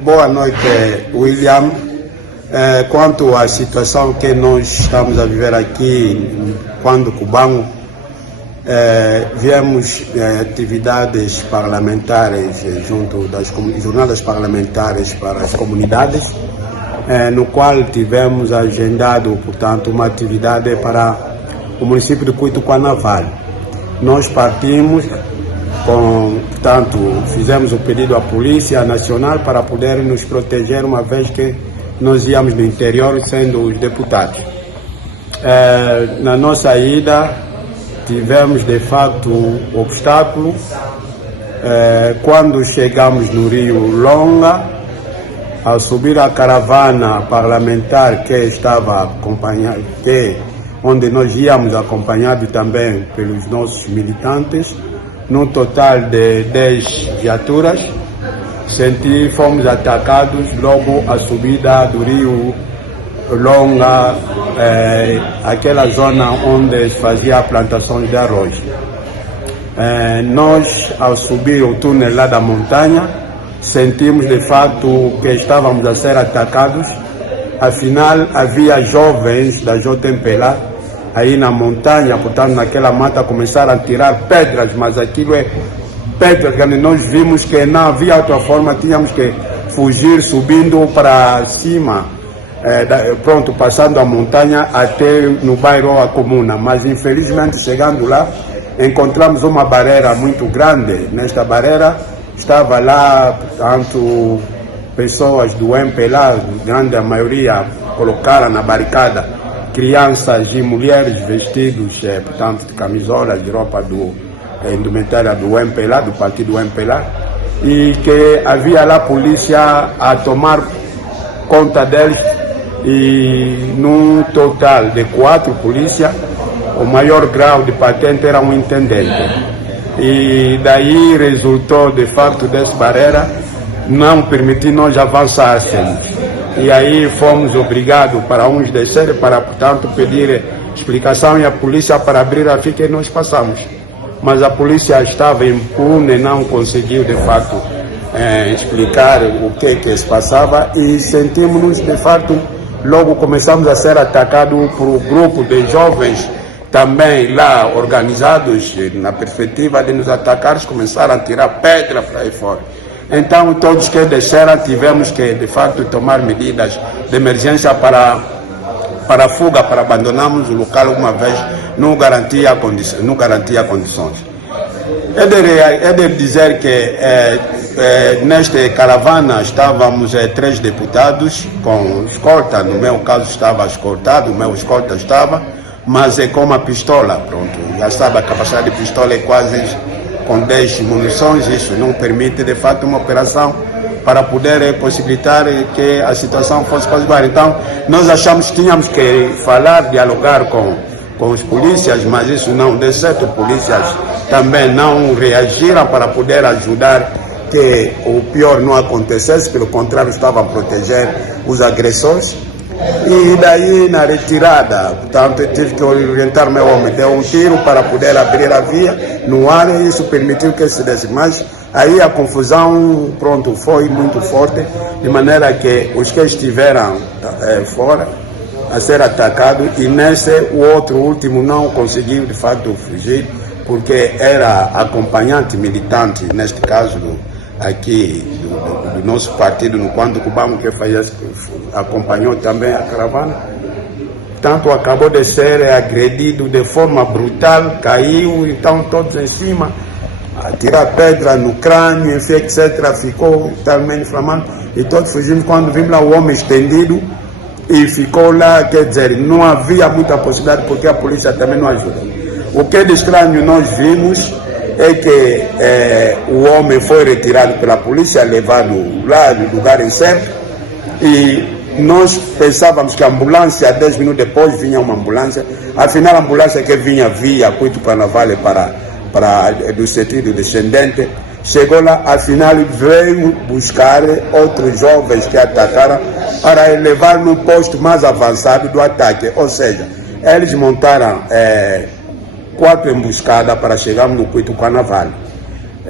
Boa noite, William. Quanto à situação que nós estamos a viver aqui, quando Cubango, viemos atividades parlamentares junto das jornadas parlamentares para as comunidades, no qual tivemos agendado, portanto, uma atividade para o município de Cuituquanaval. Nós partimos portanto, fizemos o pedido à Polícia Nacional para poder nos proteger, uma vez que nós íamos do interior sendo os deputados. Na nossa ida, tivemos de facto obstáculo. Quando chegamos no Rio Longa, ao subir a caravana parlamentar que estava acompanhada, onde nós íamos acompanhados também pelos nossos militantes, no total de 10 viaturas, fomos atacados logo à subida do Rio Longa, aquela zona onde se fazia plantações de arroz. Nós, ao subir o túnel lá da montanha, sentimos de fato que estávamos a ser atacados. Afinal, havia jovens da JMPLA aí na montanha, portanto, naquela mata, começaram a tirar pedras, mas aquilo é pedras que nós vimos que não havia outra forma, tínhamos que fugir subindo para cima, passando a montanha até no bairro A Comuna. Mas infelizmente, chegando lá, encontramos uma barreira muito grande. Nesta barreira estava lá, portanto, pessoas do MPLA, grande maioria, colocaram na barricada crianças e mulheres vestidos, portanto, de camisolas, de roupa do indumentária do MPLA, do partido MPLA, e que havia lá a polícia a tomar conta deles, e num total de 4 polícias, o maior grau de patente era um intendente. E daí resultou, de facto, dessa barreira não permitir nós avançássemos. E aí fomos obrigados para uns descerem, para, portanto, pedir explicação, e a polícia para abrir a ficha, e nós passamos. Mas a polícia estava impune, não conseguiu, de facto, explicar o que se passava, e sentimos-nos, de facto, logo começamos a ser atacados por um grupo de jovens também lá organizados, na perspectiva de nos atacar, começaram a tirar pedra para aí fora. Então, todos que desceram, tivemos que, de facto, tomar medidas de emergência para a fuga, para abandonarmos o local, uma vez não garantia condições. É de dizer que nesta caravana estávamos 3 deputados com escolta. No meu caso estava escoltado, o meu escolta estava, mas com uma pistola, pronto. Já sabe, a capacidade de pistola é quase com 10 munições. Isso não permite, de fato, uma operação para poder possibilitar que a situação fosse apaziguada. Então, nós achamos que tínhamos que falar, dialogar com os polícias, mas isso não deu certo. Polícias também não reagiram para poder ajudar que o pior não acontecesse, pelo contrário, estavam a proteger os agressores. E daí, na retirada, portanto, eu tive que orientar meu homem, deu um tiro para poder abrir a via no ar, e isso permitiu que se desse. Mas aí a confusão, pronto, foi muito forte, de maneira que os que estiveram fora a ser atacados, e nesse o outro último não conseguiu, de fato, fugir, porque era acompanhante militante, neste caso, aqui do nosso partido, no quando Cubango, que acompanhou também a caravana. Tanto acabou de ser agredido de forma brutal, caiu, então todos em cima, a tirar pedra no crânio, enfim, etc. Ficou totalmente inflamado, e todos fugimos. Quando vimos lá o homem estendido, e ficou lá, quer dizer, não havia muita possibilidade, porque a polícia também não ajuda. O que de estranho nós vimos é que o homem foi retirado pela polícia, levado lá no lugar incerto, e nós pensávamos que a ambulância, 10 minutos depois, vinha uma ambulância. Afinal, a ambulância que vinha via Cuituquanaval para do sentido descendente, chegou lá, afinal veio buscar outros jovens que atacaram para levar no posto mais avançado do ataque. Ou seja, eles montaram 4 emboscadas para chegarmos no Cuituquanaval.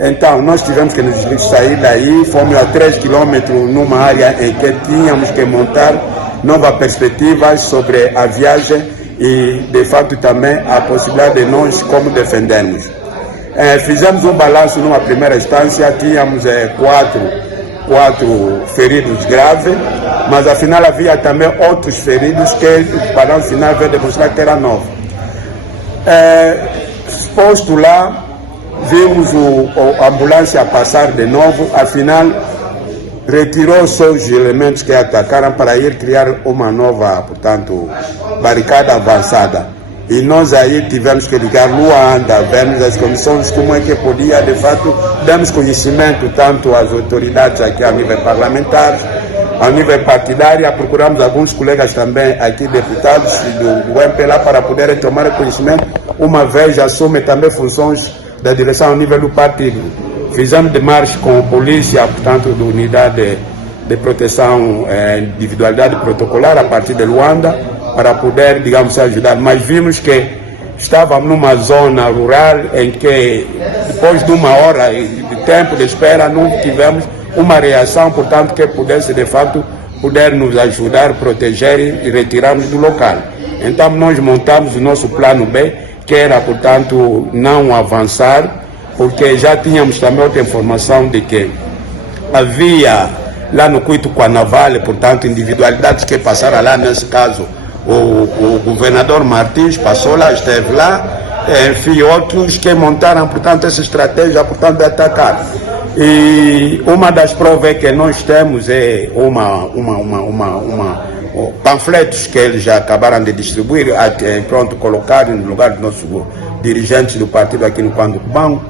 Então, nós tivemos que nos sair daí, fomos a 3 quilômetros numa área em que tínhamos que montar novas perspectivas sobre a viagem e, de fato, também a possibilidade de nós como defendermos. Fizemos um balanço numa primeira instância, tínhamos 4 feridos graves, mas afinal havia também outros feridos que o balanço final veio demonstrar que era 9. Posto lá, vimos a ambulância passar de novo, afinal retirou só os elementos que atacaram para ir criar uma nova, portanto, barricada avançada. E nós aí tivemos que ligar Luanda, vermos as condições, como é que podia, de fato, darmos conhecimento tanto às autoridades aqui a nível parlamentar, a nível partidário, procuramos alguns colegas também aqui, deputados do MPLA, para poderem tomar conhecimento, uma vez assume também funções da direção ao nível do partido. Fizemos demarches com a polícia, portanto, da unidade de proteção individualidade protocolar a partir de Luanda, para poder, digamos, ajudar. Mas vimos que estávamos numa zona rural em que, depois de 1 hora de tempo de espera, não tivemos uma reação, portanto, que pudesse, de fato, poder nos ajudar, proteger e retirarmos do local. Então, nós montamos o nosso plano B, que era, portanto, não avançar, porque já tínhamos também outra informação de que havia lá no Cuito Carnaval, portanto, individualidades que passaram lá, nesse caso, o governador Martins passou lá, esteve lá, enfim, outros que montaram, portanto, essa estratégia, portanto, de atacar. E uma das provas é que nós temos panfletos que eles já acabaram de distribuir, pronto, colocaram no lugar dos nossos dirigentes do partido aqui no Panducubango,